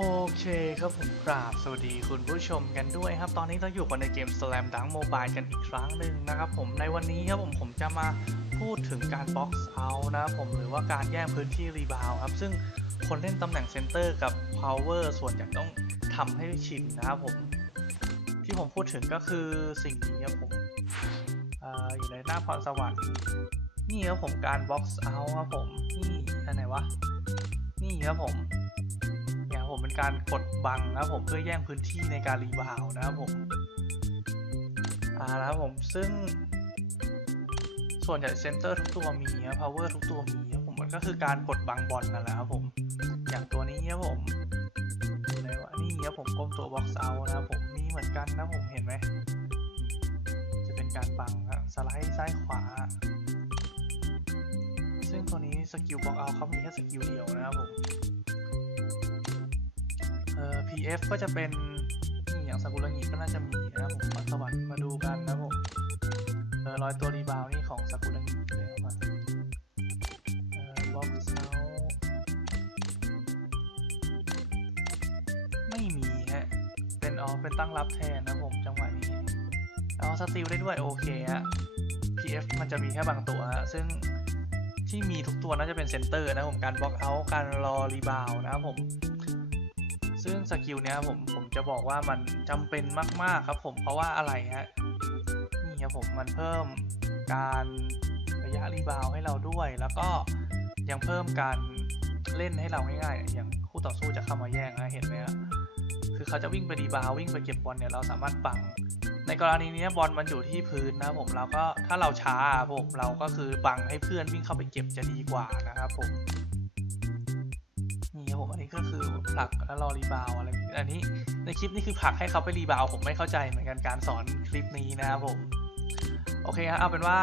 โอเคครับผมกราบสวัสดีคุณผู้ชมกันด้วยครับ ตอนนี้เราอยู่กันในเกม Slam Dunk Mobile กันอีกครั้งหนึ่งนะครับผมในวันนี้ครับผมผมจะมาพูดถึงการ Box Out นะครับผมหรือว่าการแย่งพื้นที่รีบาวครับ ซึ่งคนเล่นตำแหน่งเซนเตอร์กับ Power ส่วนใหญ่ต้องทำให้ชินนะครับผม ที่ผมพูดถึงก็คือสิ่งนี้ครับผมออยู่ในหน้าพรสวรรค์นี่ครับผมการ Box Out ครับผมนี่อันไหนวะนี่ครับผม ผมเป็นการกดบังนะครับผมเพื่อแย่งพื้นที่ในการรีบาวนะครับผมอ่าแล้วผมซึ่ง ส่วนใหญ่เซนเตอร์ทุกตัวมีนะพาวเวอร์ทุกตัวมีครับผมมันก็คือการกดบังบอลนั่นแหละครับผมอย่างตัวนี้ครับผมอะไรวะนี่ครับผมก้มตัวบ็อกซ์เอานะครับผมมีเหมือนกันนะผมเห็นไหมจะเป็นการบังสไลด์ซ้ายขวาซึ่งตัวนี้สกิลบ็อกเอาเขามีแค่สกิลเดียวนะครับผม PF ก็จะเป็นอย่างซากุระงิก็น่าจะมีนะครับผมพรสวรรค์มาดูกันนะครับผมเออรอยตัวรีบาวนี่ของซากุระงิเลยเอามาเออบ็อกเซาไม่มีฮะเป็นอ๋อเป็นตั้งรับแทนนะผมจังหวะนี้อ๋อสติลได้ด้วยโอเคฮะ PF มันจะมีแค่บางตัวฮะซึ่งที่มีทุกตัวน่าจะเป็นเซนเตอร์นะผมการบล็อกเอาท์การรอรีบาวนะครับผม ซึ่งสกิลเนี้ยผมผมจะบอกว่ามันจำเป็นมาก ๆ ครับผมเพราะว่าอะไรฮะนี่ครับผมมันเพิ่มการระยะรีบาวให้เราด้วย แล้วก็ยังเพิ่มการเล่นให้เราง่ายๆอย่างคู่ต่อสู้จะเข้ามาแย่งนะเห็นไหมฮะคือเขาจะวิ่งไปรีบาววิ่งไปเก็บบอลเนี่ยเราสามารถปัง ในกรณีนี้บอลมันอยู่ที่พื้นนะผมเราก็ถ้าเราช้าผมเราก็คือบังให้เพื่อนวิ่งเข้าไปเก็บจะดีกว่านะครับผม คือผลักแล้วรอรีบาวอะไรอันนี้ในคลิปนี้คือผลักให้เขาไปรีบาวผมไม่เข้าใจเหมือนกันการสอนคลิปนี้นะครับผม โอเคครับเอาเป็นว่า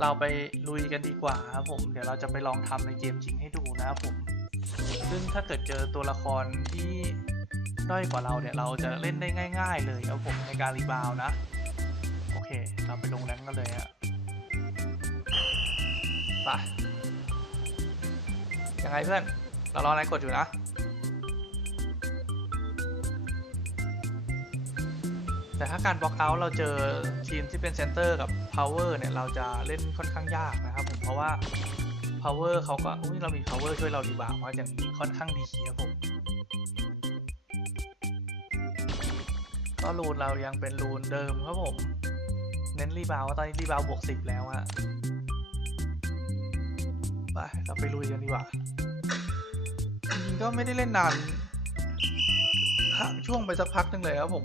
เราไปลุยกันดีกว่าครับผมเดี๋ยวเราจะไปลองทำในเกมจริงให้ดูนะครับผม ซึ่งถ้าเกิดเจอตัวละครที่ด้อยกว่าเราเนี่ยเราจะเล่นได้ง่าย ๆ เลยครับผมในการรีบาวนะ โอเค เราไปลงแรงกันเลยฮะไปยังไงเพื่อน เรารอนายกดอยู่นะแต่ถ้าการบล็อกเอาท์เราเจอทีมที่เป็นเซนเตอร์กับ power เนี่ยเราจะเล่นค่อนข้างยากนะครับผมเพราะว่า power เขาก็อุ้ยเรามี power ช่วยเราดีบาวอย่างนี้ค่อนข้างดีครับผมก็รูนเรายังเป็นรูนเดิมครับผม เน้นรีบาวด์ตอนนี้รีบาวด์บวกสิบแล้วอะไปเราไปลุยกันดีกว่า จริงๆก็ไม่ได้เล่นนานห่างช่วงไปสักพักหนึงเลยครับผม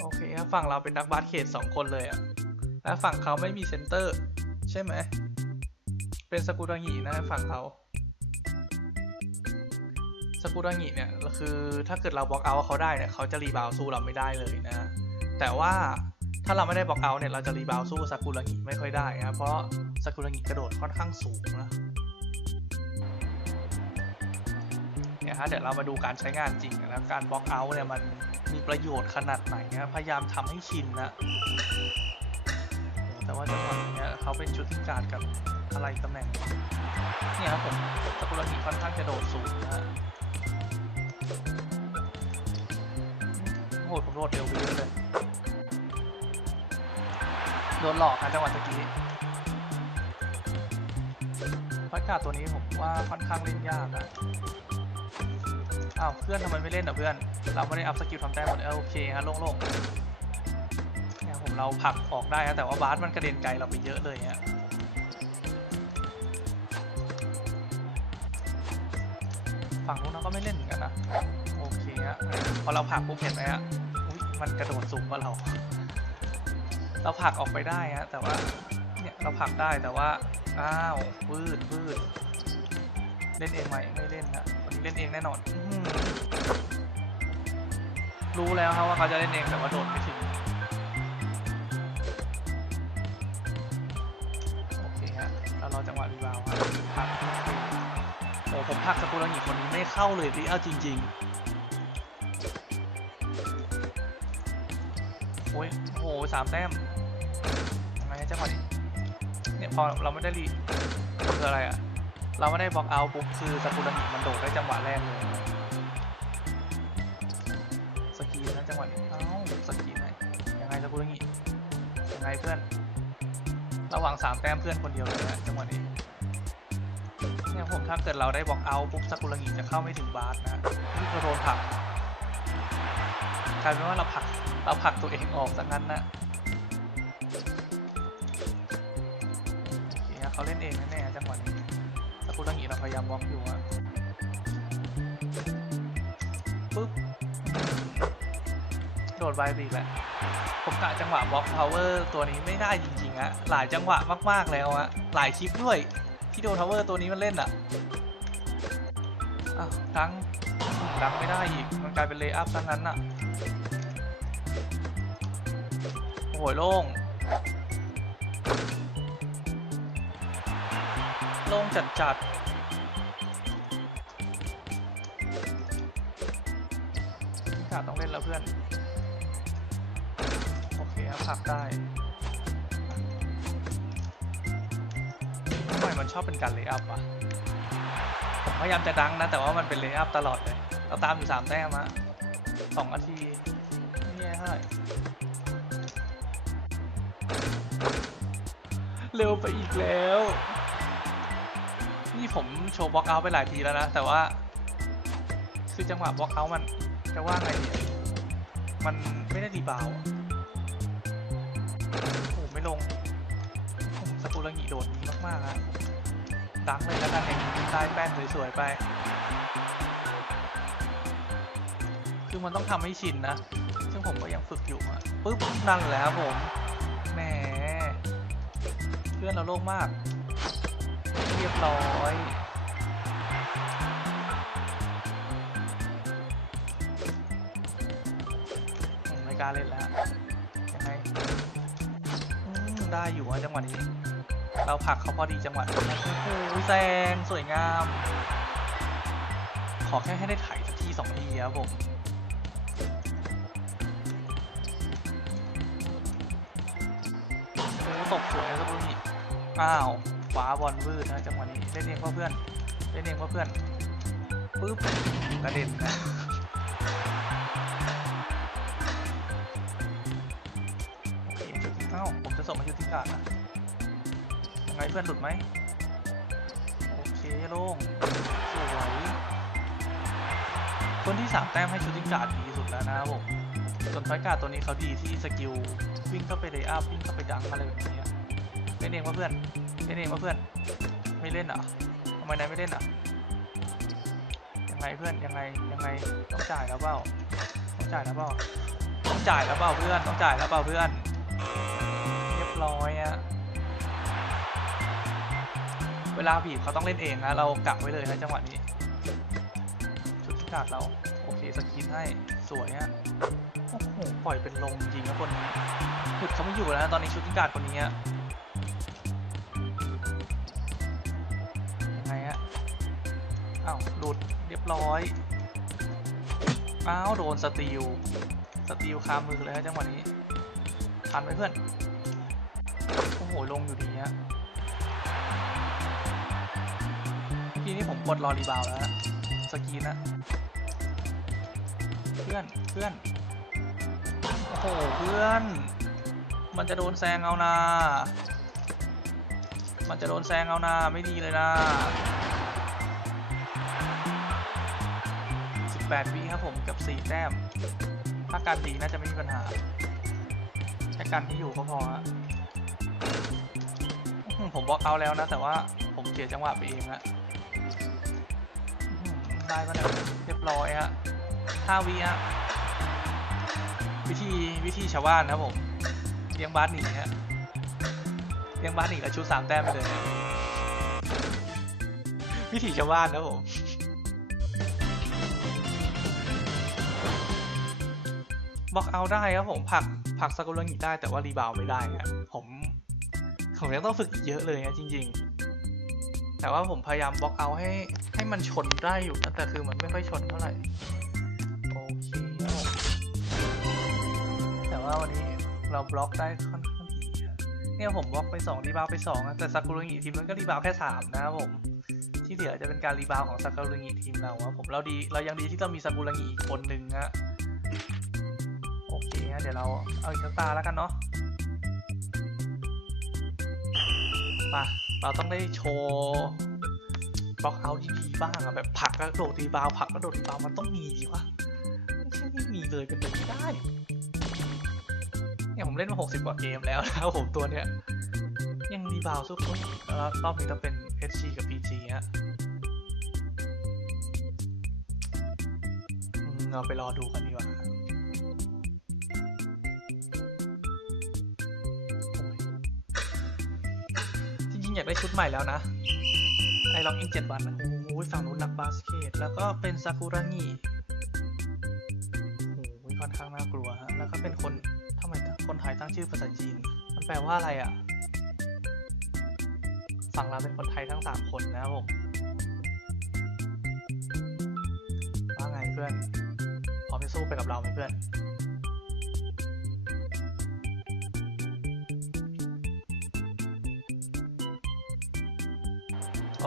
โอเคครับฝั่งเราเป็นนักบาสเขตสองคนเลยอะและฝั่งเขาไม่มีเซนเตอร์ ใช่ไหม เป็นสกุระงินะฝั่งเขาสกุระงิเนี่ยคือถ้าเกิดเราบล็อกเอาท์เขาได้เนี่ยเขาจะรีบาวสู้เราไม่ได้เลยนะ แต่ว่าถ้าเราไม่ได้บล็อกเอาท์เนี่ยเราจะรีบาวสู้สกุระงิไม่ค่อยได้นะเพราะสกุระงิกระโดดค่อนข้างสูงนะ เนี่ยฮะเดี๋ยวเรามาดูการใช้งานจริงนะการบล็อกเอาท์เนี่ยมันมีประโยชน์ขนาดไหนนะพยายามทำให้ชินนะแต่ว่าจังหวะเนี้ยเขาเป็นชุดที่การดกับอะไรตำแหน่งเนี่ยครับผมสกุลนีค่อนข้างจะโดดสูงนะฮะโอ้โหผมโดดเร็วไปเยอะเลยโดนหลอกนะจังหวะตะกี้พัดกาตัวนี้ผมว่าค่อนข้างเล่นยากนะ อ้าวเพื่อนทำไมไม่เล่นอะเพื่อน เราไม่ได้อัพสกิลทำแต้มหมดแล้วโอเคฮะโล่งๆเนี่ยผมเราผลักออกได้นะแต่ว่าบาสมันกระเด็นไกลเราไปเยอะเลยฮะฝั่งนู้นเราก็ไม่เล่นเหมือนกันนะโอเคฮะพอเราผลักปุ๊บเห็นไหมฮะอุ๊ยมันกระโดดสูงกว่าเรา เราผลักออกไปได้ฮะแต่ว่าเนี่ยเราผลักได้แต่ว่าอ้าววืดวืดเล่นเองไหมไม่เล่นนะวันนี้เล่นเองแน่นอน รู้แล้วครับว่าเขาจะเล่นเองแต่ว่าโดดไม่ถึงโอเคฮะแล้วราจังหวะรีบาวครับพักโอ้ผมพักสกุลหญิงคนนี้ไม่เข้าเลยดิเอาจริงๆโอ้ยโอ้โหสามแต้มยังไงจังหวะนี้เนี่ยพอเราไม่ได้รีคืออะไรอะเราไม่ได้บล็อกเอาปุ๊บคือสกุลนิมันโดดได้จังหวะแรกเลย ไงเพื่อนระหว่างสามแต้มเพื่อนคนเดียวเลยนะจังหวะนี้เนี่ยผมถ้าเกิดเราได้บอกเอาปุ๊บซากุระงิจะเข้าไม่ถึงบาสนะนี่ก็โดนผักกลายเป็นว่าเราผักเราผักตัวเองออกซะงั้นนะเคครับเขาเล่นเองแน่ๆจังหวะนี้ซากุระงิเราพยายามบล็อกอยู่อะ ดไวไปอีกแหละผมกะจังหวะบล็อกพาวเวอร์ตัวนี้ไม่ได้จริงๆอะหลายจังหวะมากๆแล้วอะหลายคลิปด้วย ที่โดนพาวเวอร์ตัวนี้มันเล่นอะอ้าวดังดังไม่ได้อีก มันกลายเป็นเลย์อัพซะงั้นอะโอ้โหโล่งโล่งจัดๆกาต้องเล่นแล้วเพื่อน ครับผลักได้ทำไมมันชอบเป็นการเลย์อัพอะผมพยายามจะดังนะ แต่ว่ามันเป็นเลย์อัพตลอดเลย เราตามอยู่สามแต้มอะสองนาทีไม่แย่เท่าไหร่เร็วไปอีกแล้ว นี่ผมโชว์บล็อกเอาท์ไปหลายทีแล้วนะ แต่ว่า คือจังหวะบล็อกเอามันจะว่าไงดีมันไม่ได้ดีบาว ดงสกุลงิโดดดีมากๆอะดังเลยแล้วกันเองใต้แป้นสวยๆไป คือมันต้องทำให้ชินนะ ซึ่งผมก็ยังฝึกอยู่อะปุ๊บนั่นแหละครับผมแหมเพื่อนเราโล่งมาก เรียบร้อยอืมไม่กล้าเล่นแล้ว ได้อยู่อะจังหวะนี้ เราผลักเขาพอดีจังหวะนี้โอ้โหแซงสวยงาม ขอแค่ให้ได้ถ่ายสักทีสองทีครับผมโอ้ตบสวยครับพี่อ้าวขวาบอลวืดนะจังหวะนี้เล่นเองเพื่อนเล่นเองเพื่อเพื่อนปึ๊บกระเด็นนะ ผมจะส่งมาอยู่ที่กาดนะยังไงเพื่อนหลุดไหมโอเคโล่งสวยคนที่สามแต้มให้ชูติการ์ดดีสุดแล้วนะครับผมส่วนไฟการ์ดตัวนี้เขาดีที่สกิลวิ่งเข้าไปเลย์อัพวิ่งเข้าไปดังอะไรแบบนี้เล่นเองว่าเพื่อนเล่นเองว่าเพื่อนไม่เล่นเหรอทำไมนายไม่เล่นอะยังไงเพื่อนยังไงยังไงต้องจ่ายแล้วเปล่าต้องจ่ายแล้วเปล่าต้องจ่ายแล้วเปล่าเพื่อนต้องจ่ายแล้วเปล่าเพื่อน ร้อยอะเวลาบีบเขาต้องเล่นเองนะเรากะไว้เลยนะจังหวะนี้ ชุดที่ขาดเราโอเคสกินให้สวยอะโอ้โหปล่อยเป็นลมจริงนะคนนี้หยุดเขาไม่อยู่แล้วตอนนี้ชุดที่กาดคนนี้อะยังไงอะอ้าวหลุดเรียบร้อยอ้าวโดนสตีลสตีลคามือเลยฮะจังหวะนี้ทันไหมเพื่อน โอ้โหลงอยู่ดีเมื่อกี้นี่ผมกดรอรีบาวแล้วนะสกีนนะเพื่อนเพื่อนโอ้โหเพื่อน มันจะโดนแซงเอานามันจะโดนแซงเอานาไม่ดีเลยนะ18วิครับผมกับ 4 แต้ม ถ้าการดีน่าจะไม่มีปัญหา แค่การที่อยู่ก็พอฮะ อื้อหือผมบล็อกเอาแล้วนะ แต่ว่าผมเสียจังหวะไปเองอะอื้อหือได้ก็ได้เรียบร้อยฮะ5วิฮะวิธีวิธีชาวบ้านนะครับผมเลี้ยงบาสหนีฮะเลี้ยงบาสหนีแล้วชุดสามแต้มไปเลยฮะวิธีชาวบ้านนะครับผม บล็อกเอาท์ได้ครับผมผลักผลักสกุลงิได้แต่ว่ารีบาวด์ไม่ได้ครับผม ผมยังต้องฝึกอีกเยอะเลยนะจริง ๆ แต่ว่าผมพยายามบล็อกเอาให้ให้มันชนได้อยู่นะแต่คือมันไม่ค่อยชนเท่าไหร่ โอเค แต่ว่าวันนี้เราบล็อกได้ค่อนข้างดีเนี่ยผมบล็อกไป2รีบาวไป2นะแต่สกุลงิทีมมันก็รีบาวแค่ 3 นะครับผม ที่เหลือจะเป็นการรีบาวของสกุลงิทีมเราครับผมเราดีเรายังดีที่เรามีสกุลงิอีกคนนึงฮะโอเคงั้นเดี๋ยวเราเอาอีกสักตาแล้วกันเนาะ มาเราต้องได้โชว์บล็อกเอาท์ดีๆบ้างอะแบบผักกระโดดรีบาวผักกระโดดรีบาวมันต้องมีดีวะไม่ใช่ไม่มีเลยเป็นไปไม่ได้เนี่ยผมเล่นมา60กว่าเกมแล้วนะผมตัวเนี้ยยังรีบาวสู้เขาแล้วรอบนี้ต้องเป็น SG กับ PG ฮะเราไปรอดูกันดีกว่า ได้ชุดใหม่แล้วนะ ไอ้ล็อกอินเจ็ดวันนะโอ้ยฝั่งนู้นนักบาสเกต แล้วก็เป็นซากุระงิโอ้ยค่อนข้างน่ากลัวฮะ แล้วก็เป็นคนทำไมคนไทยตั้งชื่อภาษาจีน มันแปลว่าอะไรอะ ฝั่งเราเป็นคนไทยทั้งสามคนนะครับผมว่าไงเพื่อนพร้อมจะสู้ไปกับเราไหมเพื่อน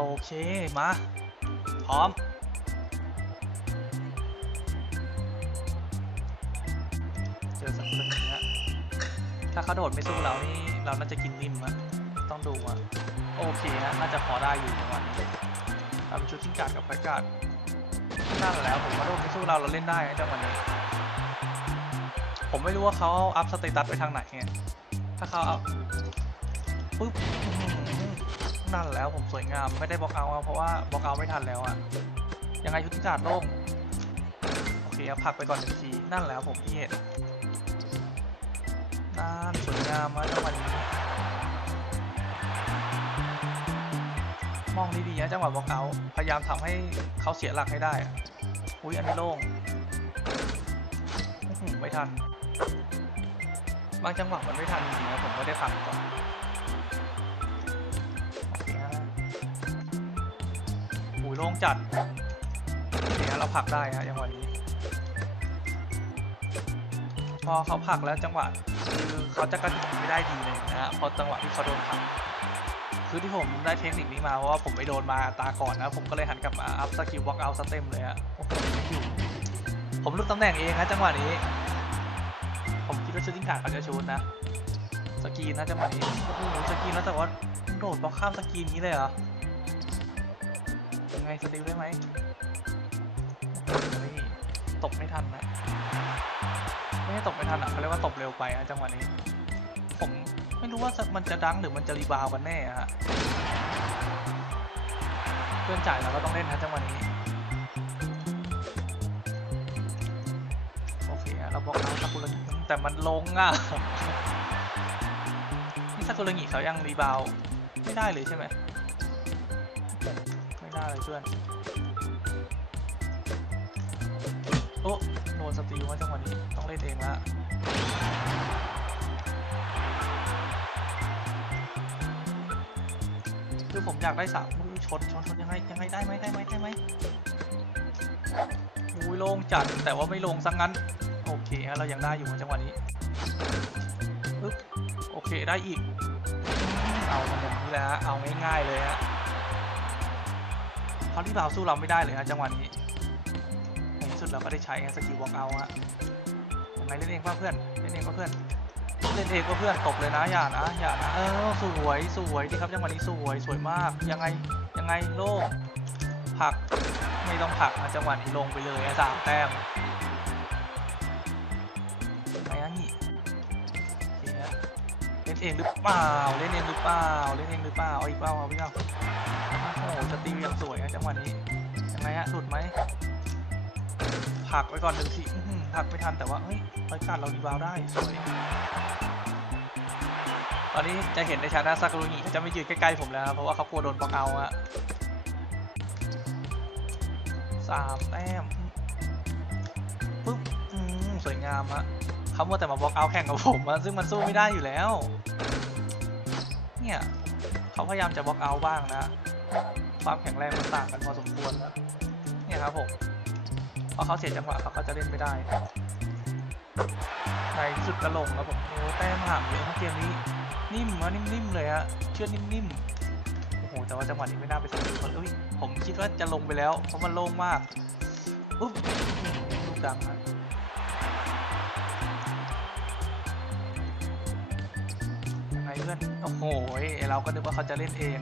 โอเค มา พร้อม เจอสักคนนี้ฮะถ้าเขาโดดไม่สู้เรานี่เราน่าจะกินนิ่มอะต้องดูอะโอเคฮะน่าจะพอได้อยู่จังหวะนี้ทำชุดทิ้งกาดกับไฟกาดนั่นแล้วผมว่าโดดไม่สู้เราเราเล่นได้นะจังหวะนี้ผมไม่รู้ว่าเขาอัพสเตตัสไปทางไหนไงถ้าเขาเอาปุ๊บ นั่นแล้วผมสวยงามไม่ได้บล็อกเอาเพราะว่าบล็อกเอาไม่ทันแล้วอะยังไงชุดทิ้งการ์ดโล่งโอเคเอาผักไปก่อนหนึ่งทีนั่นแล้วผมที่เห็นนั่นสวยงามมากจังหวะนี้มองดีๆนะจังหวะบล็อกเอาพยายามทำให้เขาเสียหลักให้ได้อุ้ยอันนี้โล่งไม่ทันบางจังหวะมันไม่ทันจริงๆนะผมไม่ได้ฟังก่อน โล่งจัดโอเคฮะเราผักได้ฮะจังวะนี้ พอเขาผักแล้วจังหวะคือเขาจะกระดิกไม่ได้ดีเลยนะฮะพอจังหวะที่เขาโดนผักคือที่ผมได้เทคนิคนี้มาเพราะว่าผมไปโดนมาตาก่อนนะ ผมก็เลยหันกลับมาอัพสกิลวอล์กเอาสเต็มเลยฮะโอ้โหไม่อยู่ผมลุกตำแหน่งเองนะจังหวะนี้ ผมคิดว่าชูตติ้งการ์ดเขาจะชูตนะสกีนนะจังหวะนี้โอ้โหสกีนแล้วแต่ว่าโดดบล็อกข้ามสกีนนี้เลยเหรอ ไงสติลได้ไหมโอ้โหตบไม่ทันนะ ไม่ใช่ตบไม่ทันอะเขาเรียกว่าตบเร็วไปนะจังหวะนี้ ผมไม่รู้ว่ามันจะดังหรือมันจะรีบาวกันแน่อะฮะ เพื่อนจ่ายเราก็ต้องเล่นนะจังหวะนี้ โอเคอะเราบอกเอาซากุระงิแต่มันลงอะ นี่ซากุระงิเขายังรีบาวไม่ได้เลยใช่ไหม ไม่ได้เลยเพื่อน โอ้โดนสติลว่าจังหวะนี้ ต้องเล่นเองละคือผมอยากได้สามมือชนชนชนยังไงยังไงได้ไหมได้ไหมได้ไหมอุ้ยโล่งจัดแต่ว่าไม่ลงซะงงั้น โอเคฮะเรายังได้อยู่ในจังหวะนี้ปึ๊บโอเคได้อีก เอามันอย่างนี้และฮะเอาง่ายๆเลยฮะ เขาที่เราสู้เราไม่ได้เลยฮะจังหวะนี้ในที่สุดเราก็ได้ใช้สกิลวอล์กเอาฮะยังไงเล่นเองป่ะเพื่อนเล่นเองป่ะเพื่อนเล่นเองก็เพื่อนตกเลยนะอย่านะอย่านะเออสวยสวยดีครับจังหวะนี้สวยสวยมากยังไงยังไงโลกผักไม่ต้องผักนะจังหวะนี้ลงไปเลยสามแต้ม เล่นเองหรือเปล่า เล่นเองหรือเปล่า เล่นเองหรือเปล่า เอาอีกเปล่าเอาอีกเปล่าโอ้โหสตีลยังสวยนะจังหวะนี้ ยังไงฮะสุดไหมผักไว้ก่อนหนึ่งทีผักไม่ทันแต่ว่า เฮ้ยรายการเราดีบาวได้สวยตอนนี้จะเห็นในชานาซากุรุงิจะไม่ยืนใกล้ๆผมแล้ว เพราะว่าเขากลัวโดนบล็อกเอาอะสามแต้มปุ๊บสวยงามอะเขาเมัวแต่มาบล็อกเอาแข่งกับผมอะซึ่งมันสู้ไม่ได้อยู่แล้ว เนี่ยเขาพยายามจะบล็อกเอาบ้างนะความแข็งแรงมันต่างกันพอสมควรนะเนี่ยครับผมพอเขาเสียจังหวะเขาก็จะเล่นไม่ได้ในสุดกระลงแล้วผมโอ้แต้มห่างเลยนะเกมนี้นิ่มอะนิ่มๆเลยฮะเชื่อนิ่มๆโอ้โหแต่ว่าจังหวะนี้ไม่น่าไปสกิลมันเอ้ยผมคิดว่าจะลงไปแล้วเพราะมันโล่งมากปุ๊บลูกดังนะ เพื่อนโอ้โหเราก็นึกว่าเขาจะเล่นเอง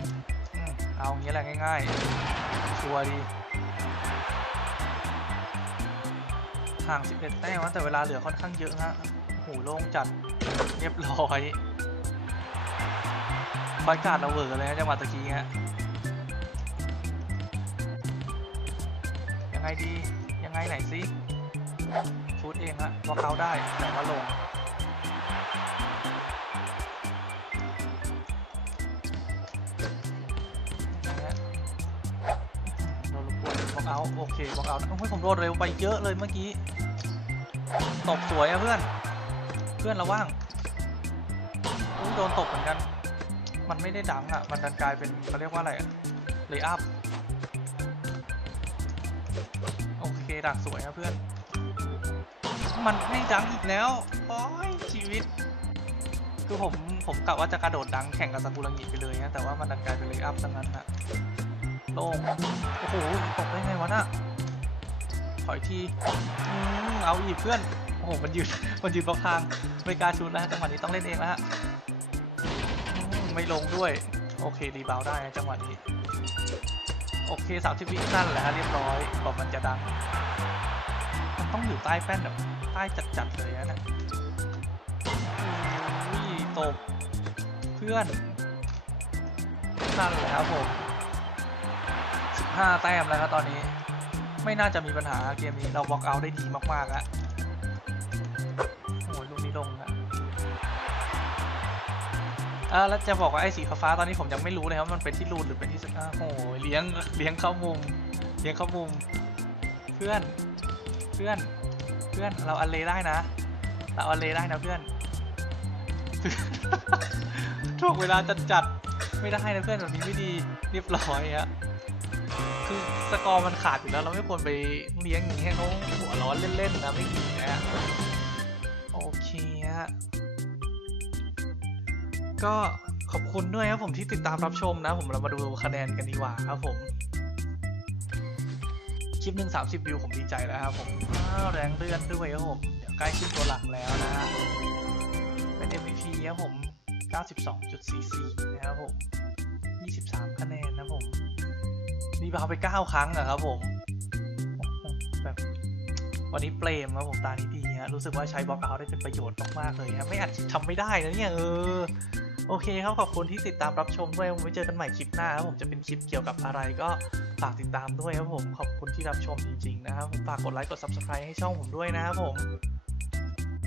เอาอย่างนี้แหละง่ายๆ ชัวร์ดีห่าง11แต้มแต่เวลาเหลือค่อนข้างเยอะฮะโอ้โหโล่งจัดเรียบร้อยคอยการดเราเวอเลยนะจังหวะตะกี้ฮะยังไงดียังไงไหนซิชูดเองฮะว่าเขาได้แต่ว่าลง เอาโอเคบล็อกเอาโอ้ยผมโดนเร็วไปเยอะเลยเมื่อกี้ตบสวยอะเพื่อน เพื่อนเราว่างอุ๊ยโดนตบเหมือนกัน มันไม่ได้ดังอะมันดันกลายเป็นเขาเรียกว่าอะไรอะเลยอัพโอเคดักสวยนะเพื่อน มันไม่ดังอีกแล้วโอ้ยชีวิต คือผมผมกะว่าจะกระโดดดังแข่งกับซากุระงิไปเลยนะแต่ว่ามันดันกลายเป็นเลยอัพซะงั้นนะ โลงโอ้โหตกได้ไงวะน่ะถอยทีอืมเอาอีกเพื่อน โอ้โห มันยืน มันยืนบล็อกทางไม่กล้าชูนแล้วฮะจังหวะนี้ต้องเล่นเองแล้วฮะไม่ลงด้วย โอเค รีบาวได้นะจังหวะนี้ โอเคสามสิบวินั่นแหละฮะเรียบร้อยกว่ามันจะดัง มันต้องอยู่ใต้แป้นแบบใต้จัดๆเลยนะเนี่ยตบเพื่อนนั่นและครับผม 5 แต้มแล้วครับตอนนี้ ไม่น่าจะมีปัญหาเกมนี้เราบล็อกเอาได้ดีมากๆอะโอ้ยลูกนี้ลงอะอ่าแล้วจะบอกว่าไอ้สีฟ้าตอนนี้ผมยังไม่รู้เลยครับมันเป็นที่รูนหรือเป็นที่สอ่าโอ้ยเลี้ยงเลี้ยงเข้ามุมเลี้ยงเข้ามุม เพื่อนเพื่อนเพื่อนเราอันเลได้นะ เราอันเลได้นะเพื่อนถูกเวลาจัดจัดไม่ได้นะเพื่อนแบบนี้ไม่ดีเรียบร้อยอะ คือสกอร์มันขาดอยู่แล้วเราไม่ควรไปเลี้ยงอย่างนี้ให้เขาหัวร้อนเล่นๆนะไม่ดีนะโอเคฮะก็ขอบคุณด้วยครับผมที่ติดตามรับชมนะ ผมเรามาดูคะแนนกันดีกว่าครับผมคลิปหนึ่ง30วิวผมดีใจแล้วครับผมอ้าแรงเลื่อนด้วยครับผมเดี๋ยวใกล้ขึ้นตัวหลักแล้วนะฮะเป็น MVP ครับผม 92.44 นะครับผม 23 คะแนน นะผมรีบาวไป9ครั้งอะครับผมแบบวันนี้เปรมครับผมตานี้ดีฮะรู้สึกว่าใช้บล็อกเอาได้เป็นประโยชน์มากๆเลยฮะไม่อาจทำไม่ได้นะเนี่ยเออโอเคครับขอบคุณที่ติดตามรับชมด้วยไว้เจอกันใหม่คลิปหน้าครับผมจะเป็นคลิปเกี่ยวกับอะไรก็ฝากติดตามด้วยครับผมขอบคุณที่รับชมจริงๆนะครับผมฝากกดไลค์กด subscribe ให้ช่องผมด้วยนะครับผม